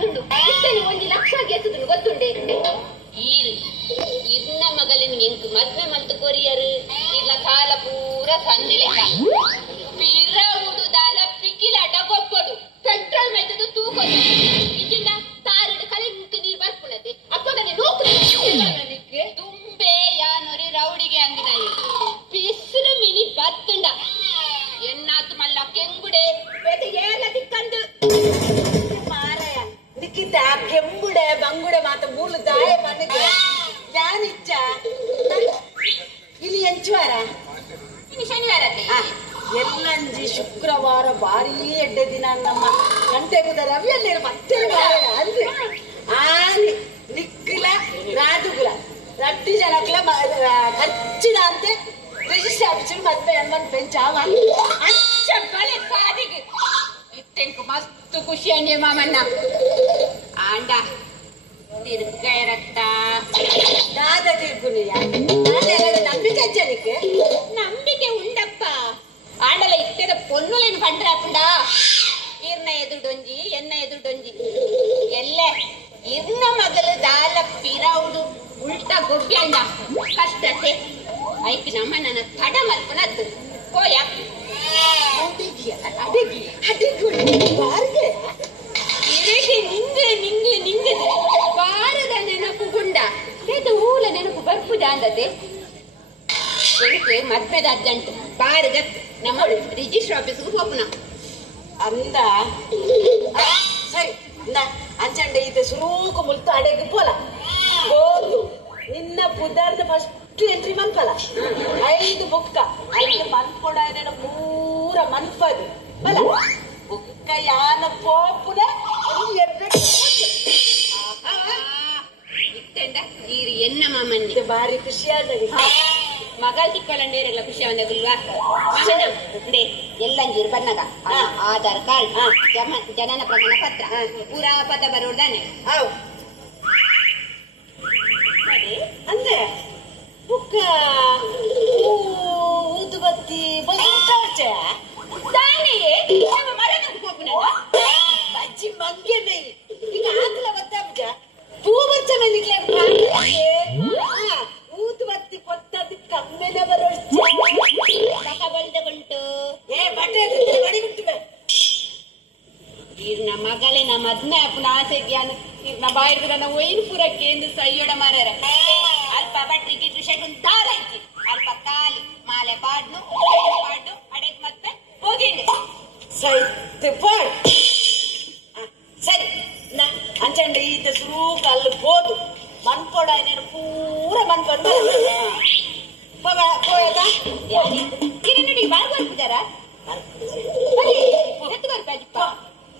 ಬಂದುಂಡು ಇಷ್ಟನ್ನು ಒಂದು ಲಕ್ಷ ಗೆತ್ತದನು ಗೊತ್ತುಂಡೆ ಈರು ಇನ್ನ ಮಗಲಿನ ಎಂಕ್ ಮದ್ವೆ ಮಲ್ತು ಕೊರಿಯರು. ಇಲ್ಲ ಕಾಲ ಪೂರ ಸಂದಿಲೆಕ್ಕ ಪಿರ ಉಡುದಾಲ ಪಿಕಿಲಾಟ ಗೊಪ್ಪಡು ಪೆಟ್ರೋಲ್ ಮೆತ್ತದು ತೂಕೊದು ಬಂಗುಡೆ ಮಾತ ಮೂರ್ಲು ದಾಯ ಮನೆಗೆ ಯಾನಿಚ್ಚ ಇಲ್ಲಿ ಎಂಚುವಾರ ಇನ್ನು ಶನಿವಾರ ಆ, ಎಲ್ಲಂಜಿ ಶುಕ್ರವಾರ ಭಾರಿ ಎಡ್ಡೆ ದಿನ ನಮ್ಮ ಗಂಟೆಗುದ ರವಿಯಲ್ಲಿ ಮತ್ತೆ ಅಲ್ರಿ? ಆನಿ ನಿಕ್ಕಿಲ ರಾಜುಗುಲ ರಟ್ಟಿ ಜನಕ್ಲ ಹಚ್ಚಿದ ಅಂತೆ. ರಿಜಿಸ್ಟರ್ ಆಫೀಸರ್ ಮದ್ವೆ ಅನ್ನ ಪೆಂಚ ಅಚ್ಚ ಬಲೆ ಕಾದಿಗೆ ಇತ್ತೆಂಕು ಮಸ್ತ್ ಖುಷಿ ಅಂಡಿ ಮಾಮಣ್ಣ. ಆಂಡ ತಿರ್ಗಾಯ ರಕ್ತ ದಾದ ತಿರ್ಗುನಿಯ ನಾನು ನಂಬಿಕೆ ಹಚ್ಚಲಿಕ್ಕೆ ನಂಬಿಕೆ ಉಂಡಪ್ಪ ಆಂಡಲ ಇತ್ತೆದ ಪೊನ್ನುಲೇನು ಪಂಡ್ರಾಪುಂಡ ಇರ್ನ ಎದುಡೊಂಜಿ ಎನ್ನ ಎದುಡೊಂಜಿ ಎಲ್ಲೆ ಇರ್ನ ಮಗಲು ದಾಲ ಪಿರೌಡು ಉಲ್ಟಾ ಗೊಬ್ಬಿ ಅಂಡ ಕಷ್ಟತೆ ಐಕ್ ನಮ್ಮ ನನ್ನ ತಡ ಮಲ್ಪನದ್ದು ಕೋಯ ಅಡಿಗೆ ಅಡಿಗೆ ಅಡಿಗೆ ಬಾರ್ಗೆ ಅಂದತೆ ಎನಕ್ಕೆ ಮದ್ವೆದ ಅರ್ಜೆಂಟ್ ಗತ್ ನಮ್ಮ ರಿಜಿಸ್ಟರ್ ಆಫೀಸ್ಗೆ ಹೋಗ್ನ ಅಂದ. ಸರಿ. ಇಂದ ಅಂಚಂಡೆ ಈತ ಸುರೂಕು ಮುಲ್ತು ಅಡೆಗೆ ಪೋಲ. ಹೋದು ನಿನ್ನ ಬುದ್ಧಾರ್ದ ಫಸ್ಟ್ ಎಂಟ್ರಿ ಮನ್ಪಲ ಐದು ಬುಕ್ಕ. ಐದು ಮನ್ಪೊಡ ಪೂರ ಮನ್ಪದು ಬಲ ಬುಕ್ಕ ಯಾನ ಪೋಪುನ ಎನ್ನ ಮಾಮನ್ನಿ ಇದು ಬಾರಿ ಖುಷಿಯಾದ ಮಗಲ್ ತಿಕ್ಕಲಂಡೇರೆಲ್ಲ ಖುಷಿ ಅವನದಿಲ್ವಾ ಮಗನ ದೇ ಎಲ್ಲಂಜೀರು ಬನ್ನಗ ಹಾ. ಆಧಾರ್ ಕಾರ್ಡ್ ಹಾ. ಜಮ- ಜನನ ಪ್ರಮಾಣ ಪತ್ರ ಹಾ. ಪೂರಾ ಪದ ಬರೋದಾನೆ ಅವ್ ಅಂದ್ರೆ ಬುಕ್ಕ ಊದು ಬತ್ತಿ ಬಂದ ಬಾಯಿರ್ದ ನನ್ನ ಒಯ್ನು ಪುರಕ್ಕೆ ಎಂದು ಸೈಯೋಡ ಮಾರ್ಯಾರ. ಅಲ್ಪ ಬಟ್ರಿಗೆ ದಾರ ಐತಿ ಅಲ್ಪ ಕಾಲಿ ಮಾಲೆ ಪಾಡ್ನು ಪಾಡ್ನು ಅಡೆಕ್ ಮತ್ತೆ ಹೋಗಿಲ್ಲ ಸೈತ್ ಪಾಡ್. ಸರಿ. ನಾ ಅಂಚಂಡ ಈತ ಸುರೂ ಕಲ್ಲು ಹೋದು. ಮನ್ಕೊಡ ಏನೇನು ಪೂರ ಮನ್ಕೊಂಡು ಹೋಯದ ಕಿರಣಿ ಬರ್ತಿದಾರ ಎತ್ತು ಈತ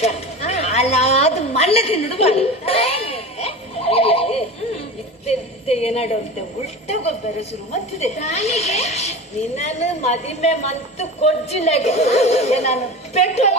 ಮಗ ಅಲಾದ ಮಣ್ಣೆ ತಿನ್ನದು ಇತ್ತೆ ಏನಾಡು ಅಂತ ಉಲ್ಟ ಗೊಬ್ಬರ ಶುರು ಮತ್ತಿದೆ ನಿನ್ನನ್ನು ಮದಿಮೆ ಮಂತು ಕೊಜ್ಜಿನಗೆ ನಾನು ಪೆಟ್ರೋಲ್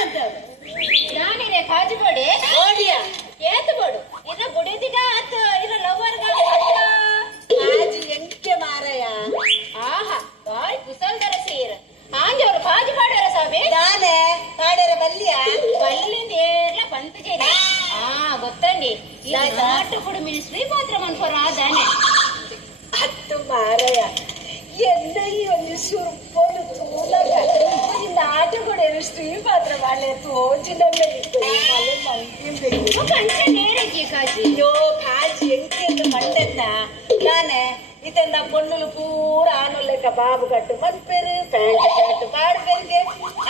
ಅಂತ ನಾನಿರೇ ಕಾಜು ಬೋಡಿ ಬೋಡಿಯ ಏತು ಬೋಡು ಇರ ಬುಡಿದಿಗ ಆತ ಇರ ಲವರ್ಗ ಕಾಜು ಎಂಕೆ ಮಾರಯ ಆಹಾ ಬಾಯ್ ಕುಸಲ್ದರ ಸೀರ ಹಾಗೆ ಅವರು ಕಾಜು ಪಾಡ್ಯಾರ ಸ್ವಾಮಿ ನಾನೇ ಪಾಡ್ಯಾರ ಬಲ್ಲಿಯ ಬಲ್ಲಿಂದ ಏರ್ಲ ಪಂತ ಜೇರಿ ಆ ಗೊತ್ತಂಡಿ ನಾಟಕುಡು ಮಿನಿಸ್ಟ್ರಿ ನಾಟಗಳು ಶ್ರೀ ಪಾತ್ರ ಮಾಡಲೆ ತೋಚಿನ ಅಯ್ಯೋ ಕಾಜಿ ಎಂಕೆಂದು ಮಂಡೆತ್ತ ನಾನೇ ಇತಂದ ಪೊನ್ನುಲು ಪೂರ ಆನು ಲೆಕ್ಕ ಬಾಬು ಕಟ್ಟು ಮನ್ಪೇರು ಪ್ಯಾಂಟ್ ಶರ್ಟ್ ಬಾಡ್ಪೇರಿಗೆ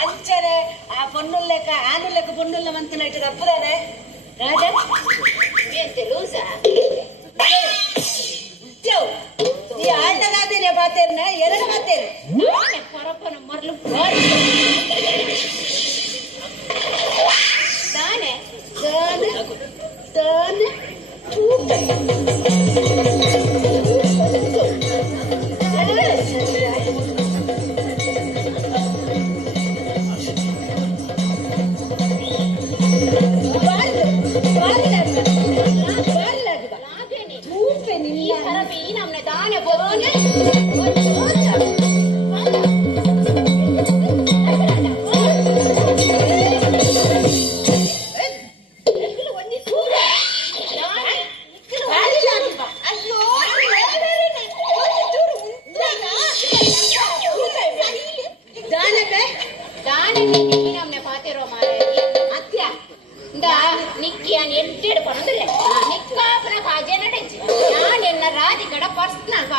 ಅಂಚನೆ ಆ ಪೊನ್ನುಲ್ ಲೆಕ್ಕ ಆನು ಲೆಕ್ಕ ಪೊನ್ನುಲ್ಲ ಮಂತನ ಇಟ್ಟು ತಪ್ಪದಾನೆ ರಾಜ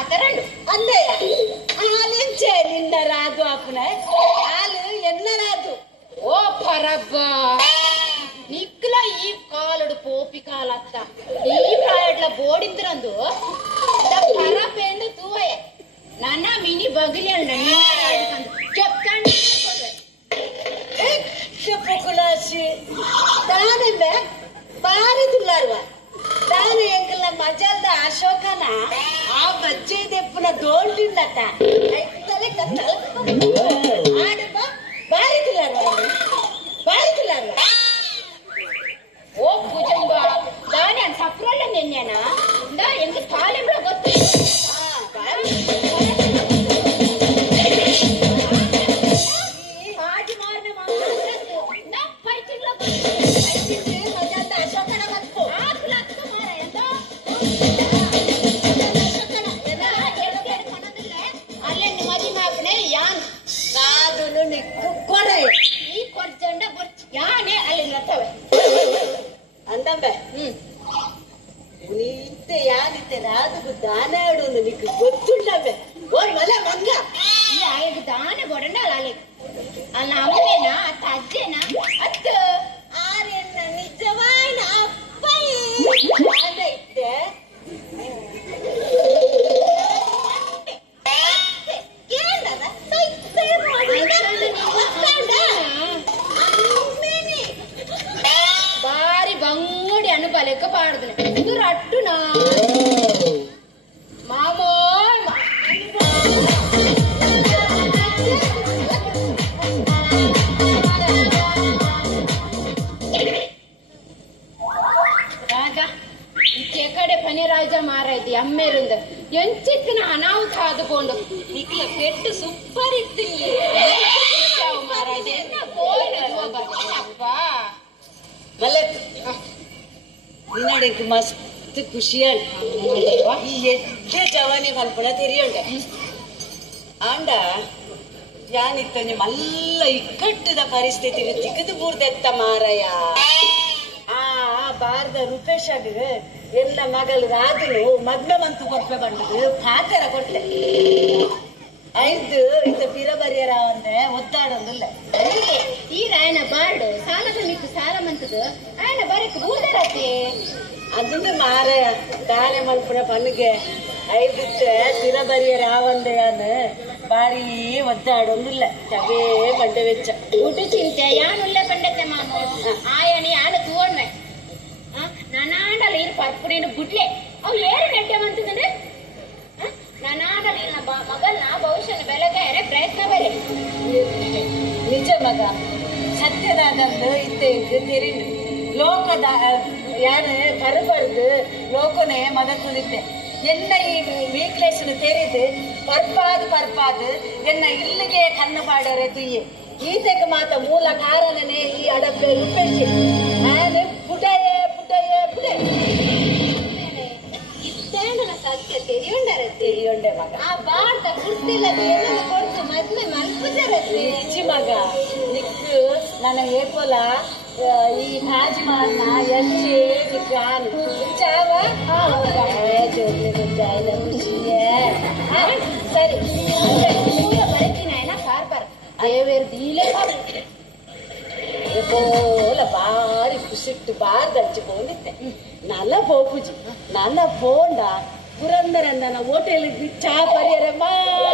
ಮಾತಾಡಂಡು ಅಂದೇ ಆಲಿಂಚೆ ನಿಂದ ರಾದು ಅಪ್ಪನ ಹಾಲು ಎನ್ನ ఓ పరబ్బా. నిక్కుల ఈ కాలుడు పోపి కాలత్త. ఈ ప్రాయట్ల బోడింద్రందు. పరపేందు తూవే. నాన్న మినీ బగిలి చెప్తాండి. ಕತ್ತನ ಆ ಬಜ್ಜೆ ದೆಪ್ಪನ ದೋಲ್ಡಿಲ್ಲತ್ತ ತಲೆ ಕತ್ತಲ ಕೊರೆ. ಈ ಕೊರ್ಜಂಡ ಬರ್ಚಿ ಯಾನೆ ಅಲ್ಲಿ ನತ್ತವೆ ಅಂದಂಬೆ ಹ್ಮ್. ನೀ ಇತ್ತೆ ಯಾನಿತ್ತೆ ರಾದು ದಾನಾಡು ನಿಕ್ಕು ಮಲೆತ್ ನಿನ್ನಡೆಗೆ ಮಸ್ತ್ ಖುಷಿಯಾಗಿ ಈ ಎಡ್ಡೆ ಜವಾನಿ ಕಲ್ಪನ ತೆರಿಯಂಡ ಆಂಡ ಯಾನಿತ್ತಂಜೆ ಮಲ್ಲ ಇಕ್ಕಟ್ಟದ ಪರಿಸ್ಥಿತಿ ತಿಕ್ಕದು ಬೂರ್ದೆತ್ತ ಮಾರಯ್ಯ. ಆ ಬಾರದ ರೂಪೇಶ್ ಎಲ್ಲ ಮಗಳು ರಾಜನು ಮದ್ವೆ ಮಂತು ಕೊರ್ಪೆ ಬಂದದು ಪಾಕರ ಕೊಡ್ತೆ ಐದು ಇಂಥ ಪಿರಬರಿಯರ ಅಂದ್ರೆ ಒದ್ದಾಡೋದಿಲ್ಲ. ಅದಕ್ಕೆ ಈಗ ಆಯನ ಬಾಡು ಸಾಲದ ಮಿಕ್ಕು ಸಾಲ ಮಂತದು ಆಯನ ಬರಕ್ ಬೂದರತಿ ಅದೊಂದು ಮಾರೆ ದಾಲೆ ಮಲ್ಪುನ ಪನ್ಗೆ ಐದು ಪಿರಬರಿಯರ ಆವಂದೆಯಾನ ಬಾರಿ ಒದ್ದಾಡೊಂದಿಲ್ಲ. ತಗೇ ಬಂಡ ವೆಚ್ಚ. ಊಟು ಚಿಂತೆ ಯಾನುಲ್ಲ ಬಂಡತೆ ಮಾಮ ಆಯಣಿ ಆಲ ತೋಡ್ಮೆ ನಾನಾಂಡಲ್ಲ ಇರು ಪರ್ಪುನೇನು ಬುಡ್ಲೆ ಅವ್ರು ಏರು ನೆಟ್ಟೆ ಮಂತದಂದ್ರೆ ನನಾಂಡಲ ಇನ್ನ ಮಗನ ಭವಿಷ್ಯನ ಬೆಳಗಾಯರೆ ಪ್ರಯತ್ನ ಬೇರೆ. ನಿಜ ಮಗ ಸತ್ಯನಾಗಂದು ಇತ್ತೆ ತೆರಿನು ಲೋಕದ ಯಾರು ಬರಬಾರ್ದು ಲೋಕನೇ ಮಗ ತುಳಿತೆ ಎನ್ನ ಈ ವೀಕ್ನೆಸ್ನ ತೆರೆದು ಪರ್ಪಾದ್ ಪರ್ಪಾದ್ ಎನ್ನ ಇಲ್ಲಿಗೆ ಕಣ್ಣು ಪಾಡರೆ ತುಯ್ಯೆ. ಈತೆಗೆ ಮಾತ ಮೂಲ ಕಾರಣನೇ ಈ ಅಡಪೆ ರೂಪೇಶಿ. ಸತ್ಯ ತೆರಿಯುಂಡರತ್ತೆ ತೆರಿಯೊಂಡೆ ಮಗ ಆ ಬಾರ್ದ ಗುರ್ತಿಲ್ಲದೆ ಏನನ್ನ ಕೊಡ್ತು ಮದ್ವೆ ಮಲ್ಪುಜರತ್ತೆ ಇಚ್ಚಿ ಮಗ ನಿಕ್ಕು ನನ್ನ ಏಪೋಲ ಆ, ಈ ತಾಜ್ಮಹಲ್ನ ಎಷ್ಟೇ ನಿಕ್ಕಾನು ಚಾವ ಜೋಡ್ಲೆ ಗೊತ್ತಾಯ್ಲ ಖುಷಿಯೇ ಆ, ಸರಿ ಪೂರ ಬರ್ತೀನಿ ಆಯ್ನ ಕಾರ್ಬಾರ್ ದೇವೇರ್ ದೀಲೆ ಏಪೋಲ ಬಾರಿ ಖುಷಿಟ್ಟು ಬಾರ್ ದಂಚಿ ಹೋಗಿತ್ತೆ ನಲ್ಲ ಪೋಪುಜಿ ನಲ್ಲ ಪೋಂಡ ಪುರಂದರಂದನ ಹೋಟೆಲ್ ಚಾ ಪರಿಯರೆ ಮಾತ್ರ.